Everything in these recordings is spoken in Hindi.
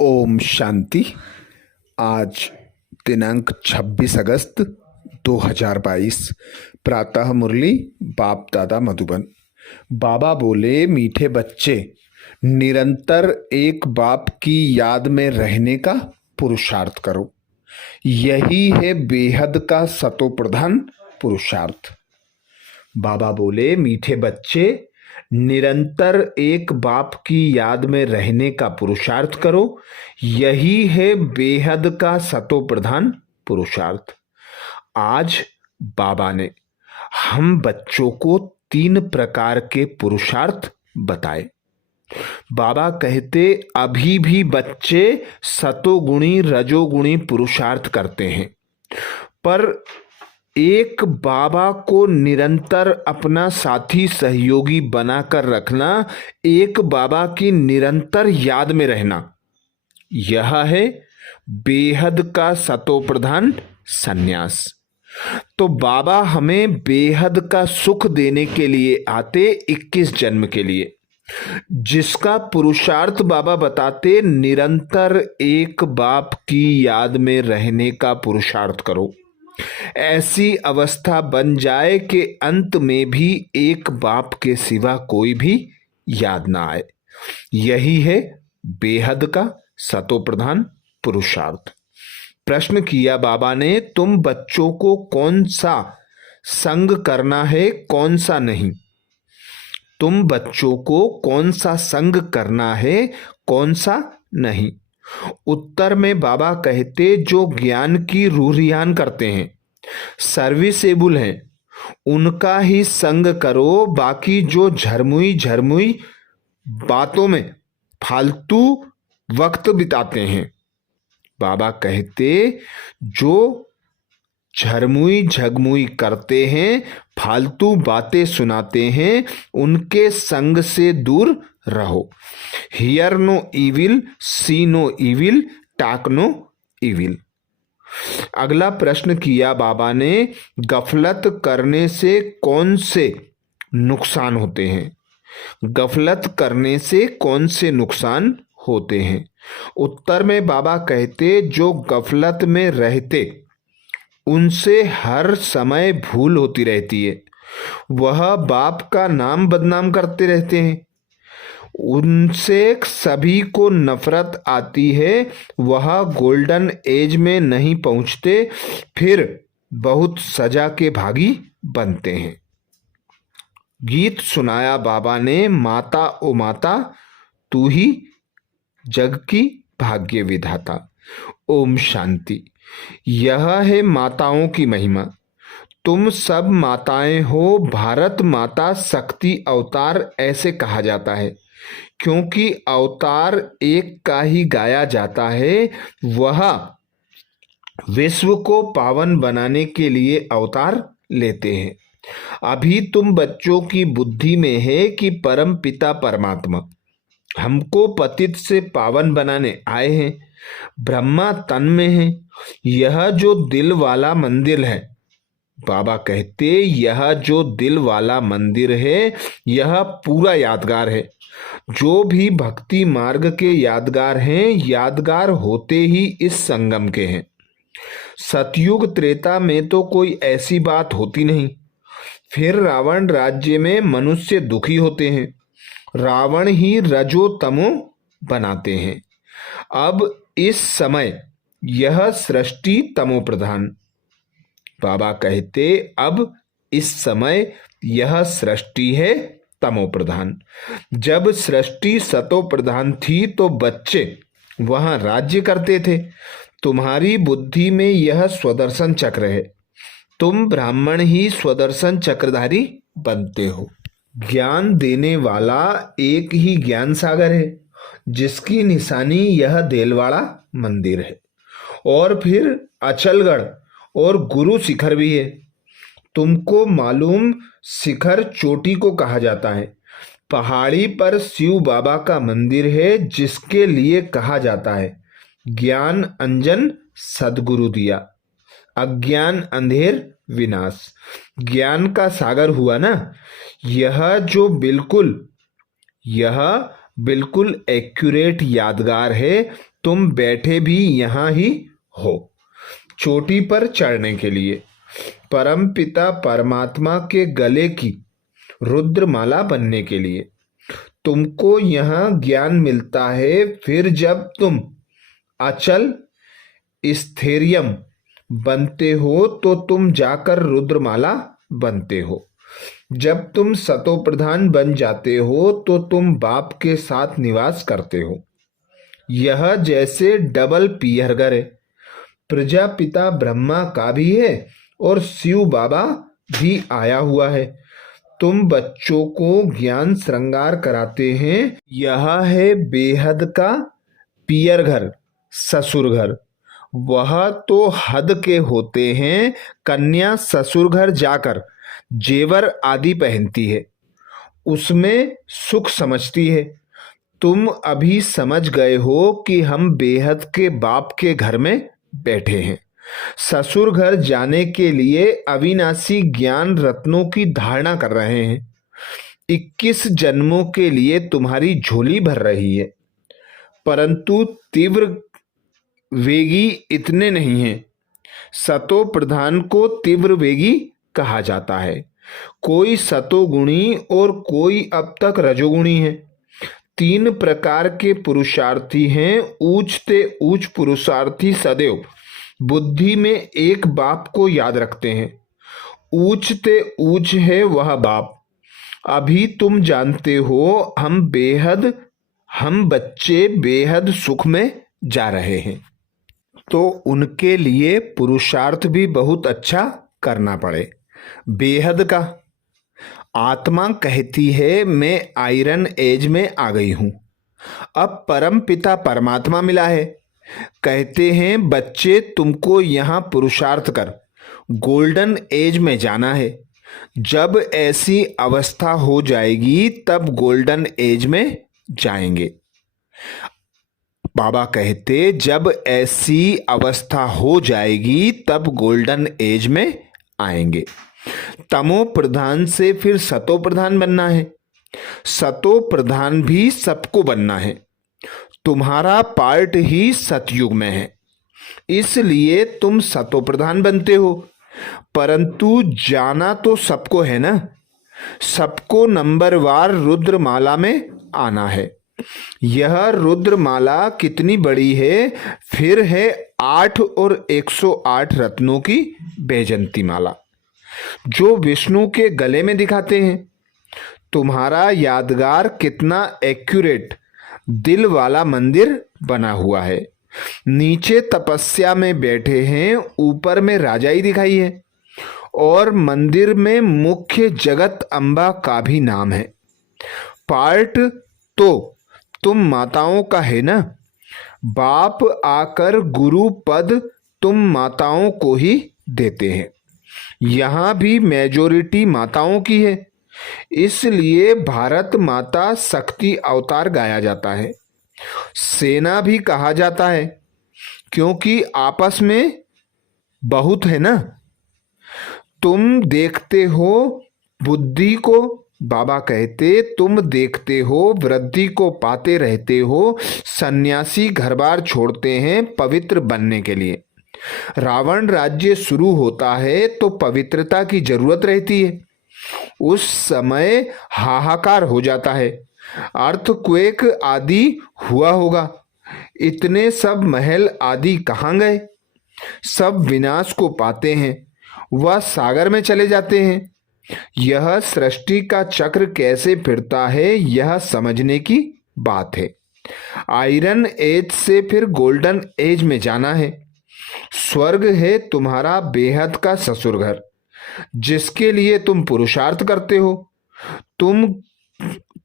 ओम शांति। आज दिनांक 26 अगस्त 2022। प्रातः मुरली बाप दादा मधुबन। बाबा बोले, मीठे बच्चे, निरंतर एक बाप की याद में रहने का पुरुषार्थ करो। यही है बेहद का सतो प्रधान पुरुषार्थ। बाबा बोले, मीठे बच्चे, निरंतर एक बाप की याद में रहने का पुरुषार्थ करो। यही है बेहद का सतो प्रधान पुरुषार्थ। आज बाबा ने हम बच्चों को 3 प्रकार के पुरुषार्थ बताए। बाबा कहते, अभी भी बच्चे सतोगुणी रजोगुणी पुरुषार्थ करते हैं, पर एक बाबा को निरंतर अपना साथी सहयोगी बनाकर रखना, एक बाबा की निरंतर याद में रहना, यह है बेहद का सतो प्रधान सन्यास। तो बाबा हमें बेहद का सुख देने के लिए आते 21 जन्म के लिए, जिसका पुरुषार्थ बाबा बताते, निरंतर एक बाप की याद में रहने का पुरुषार्थ करो। ऐसी अवस्था बन जाए कि अंत में भी एक बाप के सिवा कोई भी याद ना आए। यही है बेहद का सतो प्रधान पुरुषार्थ। प्रश्न किया बाबा ने, तुम बच्चों को कौन सा संग करना है, कौन सा नहीं? तुम बच्चों को कौन सा संग करना है, कौन सा नहीं? उत्तर में बाबा कहते, जो ज्ञान की रूरियान करते हैं, सर्विसेबल हैं, उनका ही संग करो। बाकी जो झरमुई झरमुई बातों में फालतू वक्त बिताते हैं, बाबा कहते, जो झरमुई झगमुई करते हैं, फालतू बातें सुनाते हैं, उनके संग से दूर रहो। Hear no evil, see no evil, talk no evil. अगला प्रश्न किया बाबा ने, गफलत करने से कौन से नुकसान होते हैं? गफलत करने से कौन से नुकसान होते हैं? उत्तर में बाबा कहते, जो गफलत में रहते उनसे हर समय भूल होती रहती है, वह बाप का नाम बदनाम करते रहते हैं, उनसे सभी को नफरत आती है, वह गोल्डन एज में नहीं पहुंचते, फिर बहुत सजा के भागी बनते हैं। गीत सुनाया बाबा ने, माता ओ माता, तू ही जग की भाग्य विधाता। ओम शांति। यह है माताओं की महिमा। तुम सब माताएं हो। भारत माता शक्ति अवतार ऐसे कहा जाता है क्योंकि अवतार एक का ही गाया जाता है। वह विश्व को पावन बनाने के लिए अवतार लेते हैं। अभी तुम बच्चों की बुद्धि में है कि परम पिता परमात्मा हमको पतित से पावन बनाने आए हैं। ब्रह्मा तन में है। यह जो दिल वाला मंदिर है, बाबा कहते, यह जो दिल वाला मंदिर है, यह पूरा यादगार है। जो भी भक्ति मार्ग के यादगार हैं, यादगार होते ही इस संगम के हैं। सतयुग त्रेता में तो कोई ऐसी बात होती नहीं। फिर रावण राज्य में मनुष्य दुखी होते हैं, रावण ही रजो तमो बनाते हैं। अब इस समय यह सृष्टि तमो प्रधान। बाबा कहते, अब इस समय यह सृष्टि है तमो प्रधान। जब सृष्टि सतो प्रधान थी तो बच्चे वहां राज्य करते थे। तुम्हारी बुद्धि में यह स्वदर्शन चक्र है। तुम ब्राह्मण ही स्वदर्शन चक्रधारी बनते हो। ज्ञान देने वाला एक ही ज्ञान सागर है, जिसकी निशानी यह देलवाड़ा मंदिर है। और फिर अचलगढ़ और गुरु शिखर भी है। तुमको मालूम, शिखर चोटी को कहा जाता है। पहाड़ी पर शिव बाबा का मंदिर है, जिसके लिए कहा जाता है, ज्ञान अंजन सदगुरु दिया, अज्ञान अंधेर विनाश। ज्ञान का सागर हुआ ना। यह बिल्कुल एक्यूरेट यादगार है। तुम बैठे भी यहाँ ही हो, चोटी पर चढ़ने के लिए, परमपिता परमात्मा के गले की रुद्रमाला बनने के लिए। तुमको यहाँ ज्ञान मिलता है, फिर जब तुम अचल स्थैर्यम बनते हो तो तुम जाकर रुद्रमाला बनते हो। जब तुम सतो प्रधान बन जाते हो तो तुम बाप के साथ निवास करते हो। यह जैसे डबल पियर घर है, प्रजापिता ब्रह्मा का भी है और शिव बाबा भी आया हुआ है। तुम बच्चों को ज्ञान श्रृंगार कराते हैं। यह है बेहद का पियर घर, ससुर घर। वह तो हद के होते हैं। कन्या ससुर घर जाकर जेवर आदि पहनती है, उसमें सुख समझती है। तुम अभी समझ गए हो कि हम बेहद के बाप के घर में बैठे हैं। ससुर घर जाने के लिए अविनाशी ज्ञान रत्नों की धारणा कर रहे हैं। 21 जन्मों के लिए तुम्हारी झोली भर रही है, परंतु तीव्र वेगी इतने नहीं हैं। सतो प्रधान को तीव्र वेगी कहा जाता है। कोई सतोगुणी और कोई अब तक रजोगुणी है। 3 प्रकार के पुरुषार्थी हैं। ऊंचते ऊंच पुरुषार्थी सदैव बुद्धि में एक बाप को याद रखते हैं। ऊंचते ऊंच है वह बाप। अभी तुम जानते हो हम बच्चे बेहद सुख में जा रहे हैं, तो उनके लिए पुरुषार्थ भी बहुत अच्छा करना पड़े। बेहद का आत्मा कहती है मैं आयरन एज में आ गई हूं, अब परम पिता परमात्मा मिला है। कहते हैं बच्चे तुमको यहाँ पुरुषार्थ कर गोल्डन एज में जाना है। जब ऐसी अवस्था हो जाएगी तब गोल्डन एज में जाएंगे। बाबा कहते जब ऐसी अवस्था हो जाएगी तब गोल्डन एज में आएंगे। तमो प्रधान से फिर सतो प्रधान बनना है। सतो प्रधान भी सबको बनना है। तुम्हारा पार्ट ही सतयुग में है, इसलिए तुम सतो प्रधान बनते हो। परंतु जाना तो सबको है ना। सबको नंबरवार रुद्रमाला में आना है। यह रुद्रमाला कितनी बड़ी है? फिर है 8 और 108 रत्नों की बैजंती माला जो विष्णु के गले में दिखाते हैं। तुम्हारा यादगार कितना एक्यूरेट दिल वाला मंदिर बना हुआ है। नीचे तपस्या में बैठे हैं, ऊपर में राजाई दिखाई है और मंदिर में मुख्य जगत अम्बा का भी नाम है। पार्ट तो तुम माताओं का है ना। बाप आकर गुरु पद तुम माताओं को ही देते हैं। यहाँ भी मेजोरिटी माताओं की है, इसलिए भारत माता शक्ति अवतार गाया जाता है। सेना भी कहा जाता है क्योंकि आपस में बहुत है ना। तुम देखते हो बुद्धि को, बाबा कहते तुम देखते हो वृद्धि को पाते रहते हो। सन्यासी घर बार छोड़ते हैं पवित्र बनने के लिए। रावण राज्य शुरू होता है तो पवित्रता की जरूरत रहती है। उस समय हाहाकार हो जाता है, अर्थक्वेक आदि हुआ होगा। इतने सब महल आदि कहाँ गए? सब विनाश को पाते हैं, वह सागर में चले जाते हैं। यह सृष्टि का चक्र कैसे फिरता है यह समझने की बात है। आयरन एज से फिर गोल्डन एज में जाना है। स्वर्ग है तुम्हारा बेहद का ससुर घर, जिसके लिए तुम पुरुषार्थ करते हो। तुम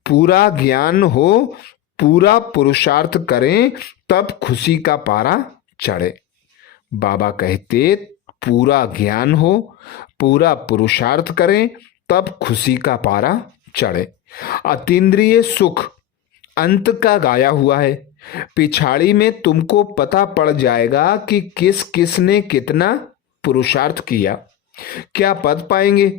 पूरा ज्ञान हो, पूरा पुरुषार्थ करें तब खुशी का पारा चढ़े। बाबा कहते पूरा ज्ञान हो, पूरा पुरुषार्थ करें तब खुशी का पारा चढ़े। अतीन्द्रिय सुख अंत का गाया हुआ है। पिछाड़ी में तुमको पता पड़ जाएगा कि किस किस ने कितना पुरुषार्थ किया, क्या पद पाएंगे।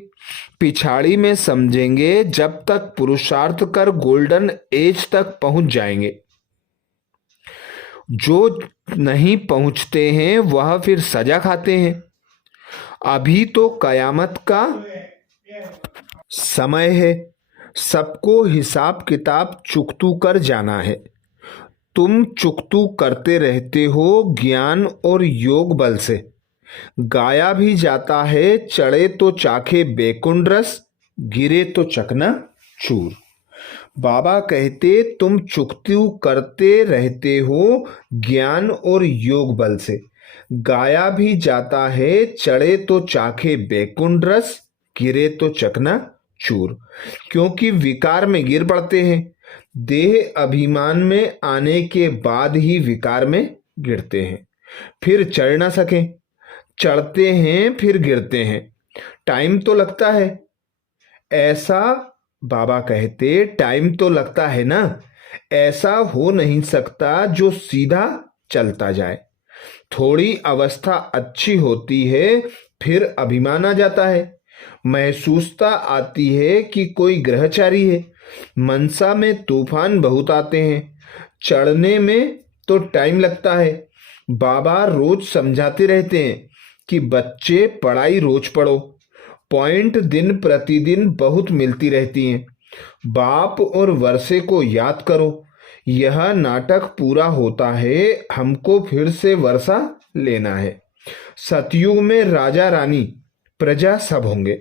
पिछाड़ी में समझेंगे जब तक पुरुषार्थ कर गोल्डन एज तक पहुंच जाएंगे। जो नहीं पहुंचते हैं वह फिर सजा खाते हैं। अभी तो कयामत का समय है, सबको हिसाब किताब चुकतू कर जाना है। तुम चुकतू करते रहते हो ज्ञान और योग बल से। गाया भी जाता है, चढ़े तो चाखे बैकुंठ रस, गिरे तो चकना चूर। बाबा कहते तुम चुकतू करते रहते हो ज्ञान और योग बल से। गाया भी जाता है, चढ़े तो चाखे बैकुंठ रस, गिरे तो चकना चूर। क्योंकि विकार में गिर पड़ते हैं, देह अभिमान में आने के बाद ही विकार में गिरते हैं, फिर चढ़ ना सके। चढ़ते हैं फिर गिरते हैं, टाइम तो लगता है। ऐसा बाबा कहते टाइम तो लगता है ना, ऐसा हो नहीं सकता जो सीधा चलता जाए। थोड़ी अवस्था अच्छी होती है, फिर अभिमान आ जाता है। महसूसता आती है कि कोई ग्रहचारी है। मनसा में तूफान बहुत आते हैं, चढ़ने में तो टाइम लगता है। बाबा रोज समझाते रहते हैं कि बच्चे पढ़ाई रोज पढ़ो, पॉइंट दिन प्रतिदिन बहुत मिलती रहती हैं। बाप और वर्षे को याद करो। यह नाटक पूरा होता है, हमको फिर से वर्षा लेना है। सतयुग में राजा रानी प्रजा सब होंगे।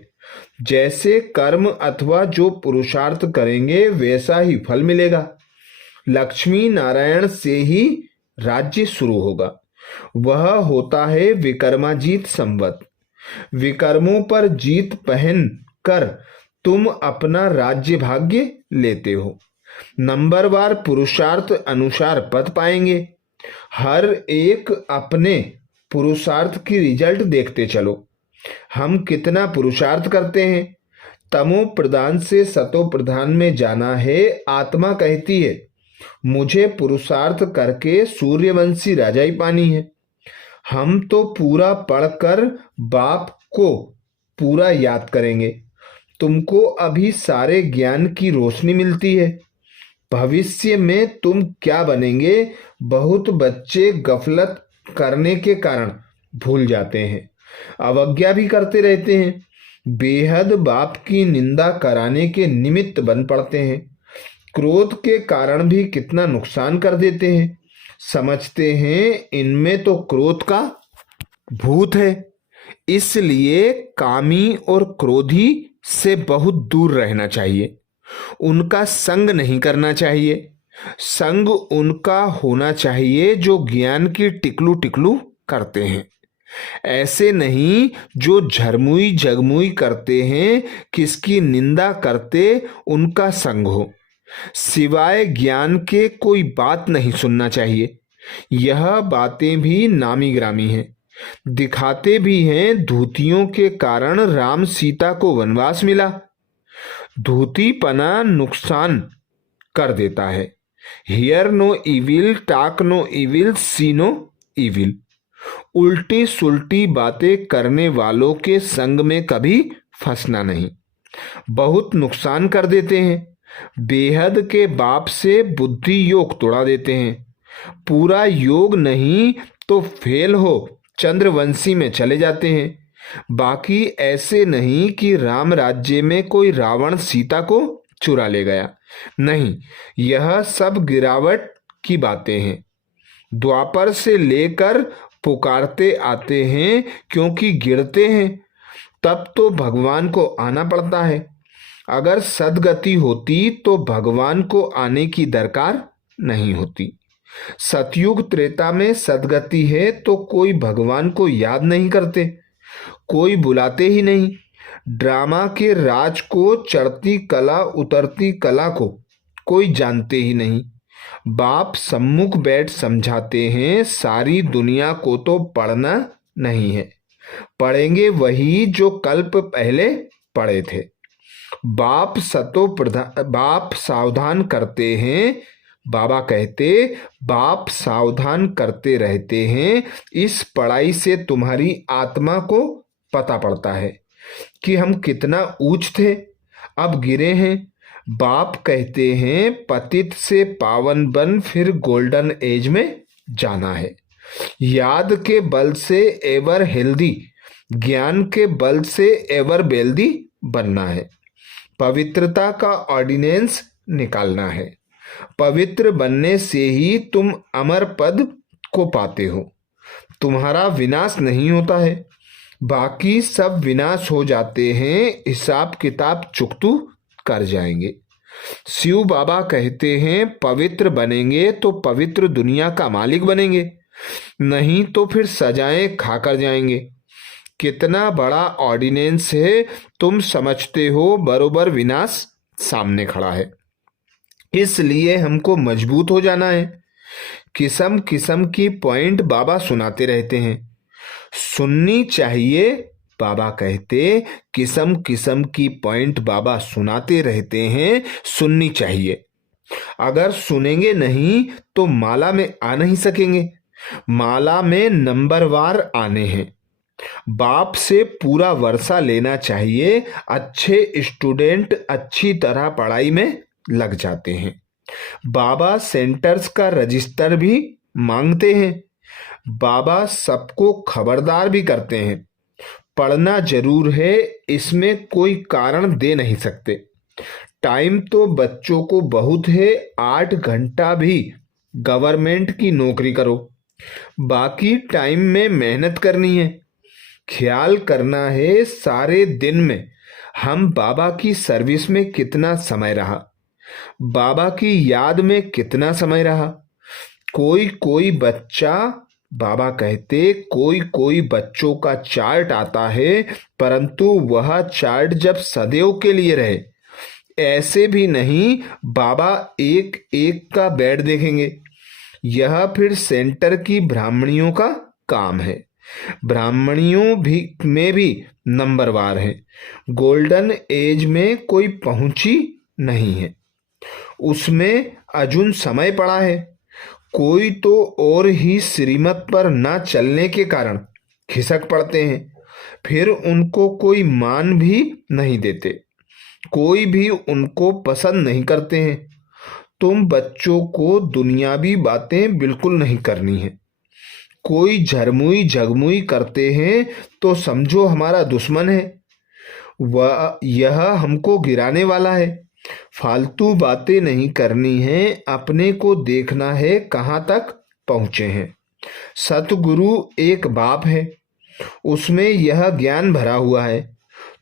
जैसे कर्म अथवा जो पुरुषार्थ करेंगे वैसा ही फल मिलेगा। लक्ष्मी नारायण से ही राज्य शुरू होगा। वह होता है विक्रमाजीत संवत। विकर्मों पर जीत पहन कर तुम अपना राज्य भाग्य लेते हो। नंबरवार पुरुषार्थ अनुसार पद पाएंगे। हर एक अपने पुरुषार्थ की रिजल्ट देखते चलो। हम कितना पुरुषार्थ करते हैं। तमो प्रधान से सतो प्रधान में जाना है। आत्मा कहती है मुझे पुरुषार्थ करके सूर्यवंशी राजा ही पानी है। हम तो पूरा पढ़कर बाप को पूरा याद करेंगे। तुमको अभी सारे ज्ञान की रोशनी मिलती है। भविष्य में तुम क्या बनेंगे बहुत बच्चे गफलत करने के कारण भूल जाते हैं, अवज्ञा भी करते रहते हैं। बेहद बाप की निंदा कराने के निमित्त बन पड़ते हैं। क्रोध के कारण भी कितना नुकसान कर देते हैं। समझते हैं इनमें तो क्रोध का भूत है, इसलिए कामी और क्रोधी से बहुत दूर रहना चाहिए। उनका संग नहीं करना चाहिए। संग उनका होना चाहिए जो ज्ञान की टिकलू टिकलू करते हैं। ऐसे नहीं जो झरमुई जगमुई करते हैं, किसकी निंदा करते उनका संग हो। सिवाय ज्ञान के कोई बात नहीं सुनना चाहिए। यह बातें भी नामी ग्रामी हैं। दिखाते भी हैं धूतियों के कारण राम सीता को वनवास मिला। धूतीपना नुकसान कर देता है। Hear no evil, talk no evil, see no evil. उल्टी सुल्टी बातें करने वालों के संग में कभी फंसना नहीं, बहुत नुकसान कर देते हैं। बेहद के बाप से बुद्धि योग तोड़ा देते हैं। पूरा योग नहीं तो फेल हो चंद्रवंशी में चले जाते हैं। बाकी ऐसे नहीं कि राम राज्य में कोई रावण सीता को चुरा ले गया, नहीं, यह सब गिरावट की बातें हैं। द्वापर से लेकर पुकारते आते हैं, क्योंकि गिरते हैं तब तो भगवान को आना पड़ता है। अगर सदगति होती तो भगवान को आने की दरकार नहीं होती। सतयुग त्रेता में सदगति है तो कोई भगवान को याद नहीं करते, कोई बुलाते ही नहीं। ड्रामा के राज को, चढ़ती कला उतरती कला को कोई जानते ही नहीं। बाप सम्मुख बैठ समझाते हैं सारी दुनिया को तो पढ़ना नहीं है, पढ़ेंगे वही जो कल्प पहले पढ़े थे। बाप सावधान करते हैं। बाबा कहते बाप सावधान करते रहते हैं। इस पढ़ाई से तुम्हारी आत्मा को पता पड़ता है कि हम कितना ऊंच थे, अब गिरे हैं। बाप कहते हैं पतित से पावन बन फिर गोल्डन एज में जाना है। याद के बल से एवर हेल्दी, ज्ञान के बल से एवर वेल्दी बनना है। पवित्रता का ऑर्डिनेंस निकालना है। पवित्र बनने से ही तुम अमर पद को पाते हो। तुम्हारा विनाश नहीं होता है, बाकी सब विनाश हो जाते हैं, हिसाब किताब चुकतू कर जाएंगे। शिव बाबा कहते हैं पवित्र बनेंगे तो पवित्र दुनिया का मालिक बनेंगे, नहीं तो फिर सजाएं खाकर जाएंगे। कितना बड़ा ऑर्डिनेंस है, तुम समझते हो बरोबर विनाश सामने खड़ा है। इसलिए हमको मजबूत हो जाना है। किस्म किस्म की पॉइंट बाबा सुनाते रहते हैं, सुननी चाहिए। बाबा कहते किस्म किस्म की पॉइंट बाबा सुनाते रहते हैं, सुननी चाहिए। अगर सुनेंगे नहीं तो माला में आ नहीं सकेंगे। माला में नंबरवार आने हैं। बाप से पूरा वर्षा लेना चाहिए। अच्छे स्टूडेंट अच्छी तरह पढ़ाई में लग जाते हैं। बाबा सेंटर्स का रजिस्टर भी मांगते हैं। बाबा सबको खबरदार भी करते हैं। पढ़ना जरूर है, इसमें कोई कारण दे नहीं सकते। टाइम तो बच्चों को बहुत है, 8 घंटा भी गवर्नमेंट की नौकरी करो। बाकी टाइम में मेहनत करनी है। ख्याल करना है सारे दिन में हम बाबा की सर्विस में कितना समय रहा, बाबा की याद में कितना समय रहा। कोई कोई बच्चा, बाबा कहते कोई कोई बच्चों का चार्ट आता है, परंतु वह चार्ट जब सदैव के लिए रहे। ऐसे भी नहीं बाबा एक एक का बेड देखेंगे। यह फिर सेंटर की ब्राह्मणियों का काम है। ब्राह्मणियों भी में भी नंबरवार है। गोल्डन एज में कोई पहुंची नहीं है, उसमें अजून समय पड़ा है। कोई तो और ही श्रीमत पर ना चलने के कारण खिसक पड़ते हैं, फिर उनको कोई मान भी नहीं देते, कोई भी उनको पसंद नहीं करते हैं। तुम बच्चों को दुनियावी बातें बिल्कुल नहीं करनी है। कोई झरमुई झगमुई करते हैं तो समझो हमारा दुश्मन है, वह यह हमको गिराने वाला है। फालतू बातें नहीं करनी है, अपने को देखना है कहाँ तक पहुँचे हैं। सतगुरु एक बाप है, उसमें यह ज्ञान भरा हुआ है।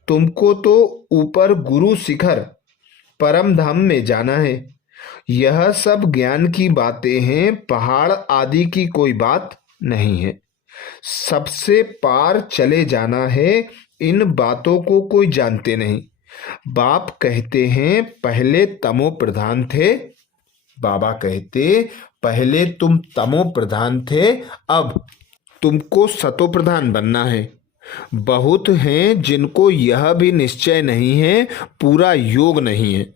तुमको तो ऊपर गुरु शिखर परम धाम में जाना है। यह सब ज्ञान की बातें हैं, पहाड़ आदि की कोई बात नहीं है। सबसे पार चले जाना है, इन बातों को कोई जानते नहीं। बाप कहते हैं पहले तमो प्रधान थे। बाबा कहते पहले तुम तमो प्रधान थे, अब तुमको सतो प्रधान बनना है। बहुत हैं जिनको यह भी निश्चय नहीं है, पूरा योग नहीं है।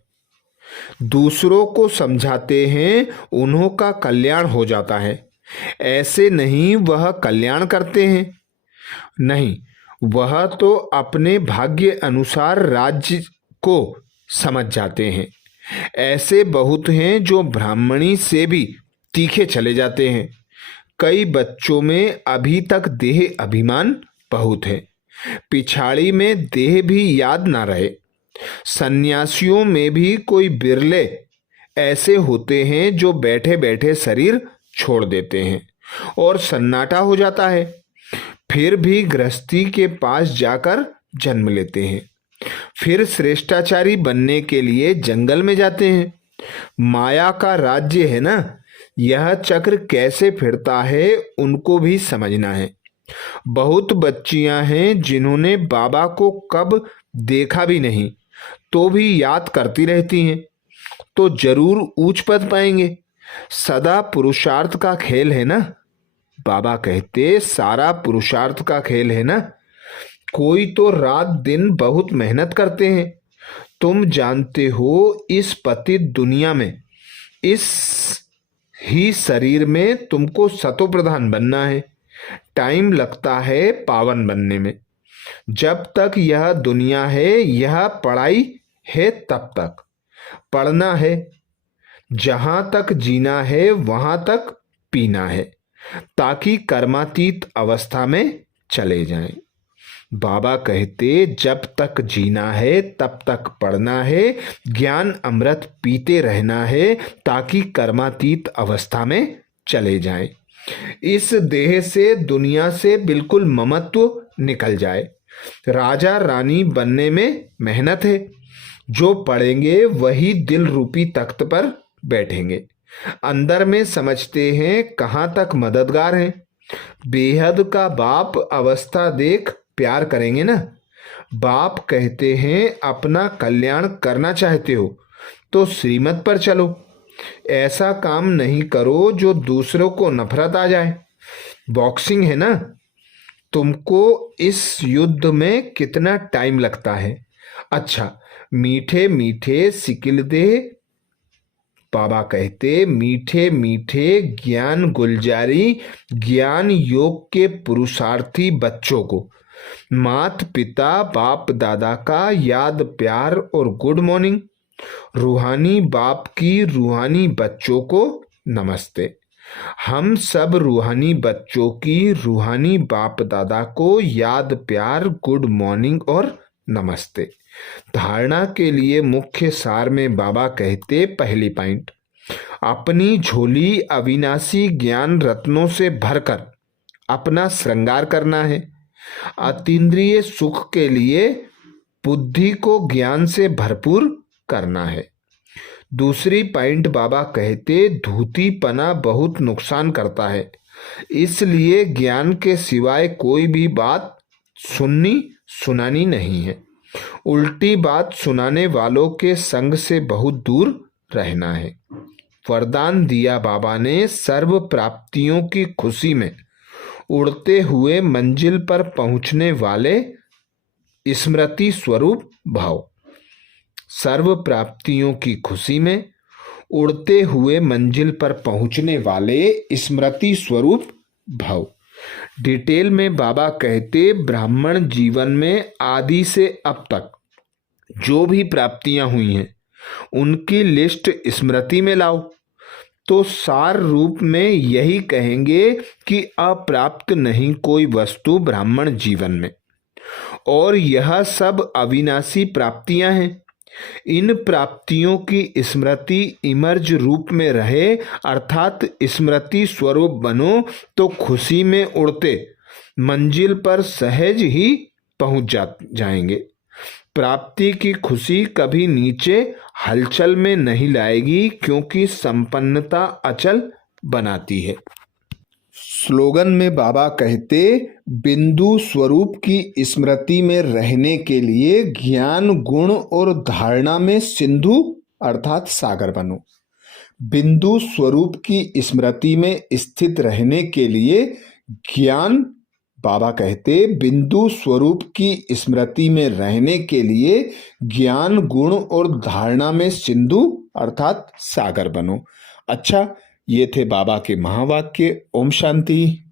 दूसरों को समझाते हैं, उन्हों का कल्याण हो जाता है। ऐसे नहीं वह कल्याण करते हैं, नहीं, वह तो अपने भाग्य अनुसार राज्य को समझ जाते हैं। ऐसे बहुत हैं जो ब्राह्मणी से भी तीखे चले जाते हैं। कई बच्चों में अभी तक देह अभिमान बहुत है, पिछाड़ी में देह भी याद ना रहे। सन्यासियों में भी कोई बिरले ऐसे होते हैं जो बैठे बैठे शरीर छोड़ देते हैं और सन्नाटा हो जाता है, फिर भी गृहस्थी के पास जाकर जन्म लेते हैं। फिर श्रेष्ठाचारी बनने के लिए जंगल में जाते हैं। माया का राज्य है ना, यह चक्र कैसे फिरता है उनको भी समझना है। बहुत बच्चियां हैं जिन्होंने बाबा को कब देखा भी नहीं, तो भी याद करती रहती हैं, तो जरूर ऊंच पद पाएंगे। सदा पुरुषार्थ का खेल है ना, बाबा कहते सारा पुरुषार्थ का खेल है ना। कोई तो रात दिन बहुत मेहनत करते हैं। तुम जानते हो इस पतित दुनिया में, इस ही शरीर में तुमको सतो प्रधान बनना है। टाइम लगता है पावन बनने में। जब तक यह दुनिया है, यह पढ़ाई है, तब तक पढ़ना है। जहां तक जीना है वहां तक पीना है। ताकि कर्मातीत अवस्था में चले जाएं। बाबा कहते जब तक जीना है तब तक पढ़ना है, ज्ञान अमृत पीते रहना है ताकि कर्मातीत अवस्था में चले जाएं। इस देह से, दुनिया से बिल्कुल ममत्व निकल जाए। राजा रानी बनने में मेहनत है, जो पढ़ेंगे वही दिल रूपी तख्त पर बैठेंगे। अंदर में समझते हैं कहाँ तक मददगार हैं। बेहद का बाप अवस्था देख प्यार करेंगे ना। बाप कहते हैं अपना कल्याण करना चाहते हो तो श्रीमत पर चलो, ऐसा काम नहीं करो जो दूसरों को नफरत आ जाए। बॉक्सिंग है ना, तुमको इस युद्ध में कितना टाइम लगता है। अच्छा, मीठे मीठे सिकिल दे। बाबा कहते मीठे मीठे ज्ञान गुलजारी, ज्ञान योग के पुरुषार्थी बच्चों को मात पिता बाप दादा का याद प्यार और गुड मॉर्निंग। रूहानी बाप की रूहानी बच्चों को नमस्ते। हम सब रूहानी बच्चों की रूहानी बाप दादा को याद प्यार गुड मॉर्निंग और नमस्ते। धारणा के लिए मुख्य सार में बाबा कहते पहली पॉइंट, अपनी झोली अविनाशी ज्ञान रत्नों से भरकर अपना श्रृंगार करना है। अतीन्द्रिय सुख के लिए बुद्धि को ज्ञान से भरपूर करना है। दूसरी पॉइंट बाबा कहते धूतीपना बहुत नुकसान करता है, इसलिए ज्ञान के सिवाय कोई भी बात सुनानी नहीं है। उल्टी बात सुनाने वालों के संग से बहुत दूर रहना है। वरदान दिया बाबा ने सर्व प्राप्तियों की खुशी में उड़ते हुए मंजिल पर पहुंचने वाले स्मृति स्वरूप भाव। सर्व प्राप्तियों की खुशी में उड़ते हुए मंजिल पर पहुंचने वाले स्मृति स्वरूप भाव। डिटेल में बाबा कहते ब्राह्मण जीवन में आदि से अब तक जो भी प्राप्तियां हुई हैं उनकी लिस्ट स्मृति में लाओ तो सार रूप में यही कहेंगे कि अप्राप्त नहीं कोई वस्तु ब्राह्मण जीवन में, और यह सब अविनाशी प्राप्तियां हैं। इन प्राप्तियों की स्मृति इमर्ज रूप में रहे, अर्थात स्मृति स्वरूप बनो तो खुशी में उड़ते मंजिल पर सहज ही पहुंच जाएंगे। प्राप्ति की खुशी कभी नीचे हलचल में नहीं लाएगी, क्योंकि संपन्नता अचल बनाती है। स्लोगन में बाबा कहते बिंदु स्वरूप की स्मृति में रहने के लिए ज्ञान गुण और धारणा में सिंधु अर्थात सागर बनो। बिंदु स्वरूप की स्मृति में स्थित रहने के लिए ज्ञान, बाबा कहते बिंदु स्वरूप की स्मृति में रहने के लिए ज्ञान गुण और धारणा में सिंधु अर्थात सागर बनो। अच्छा, ये थे बाबा के महावाक्य। ओम शांति।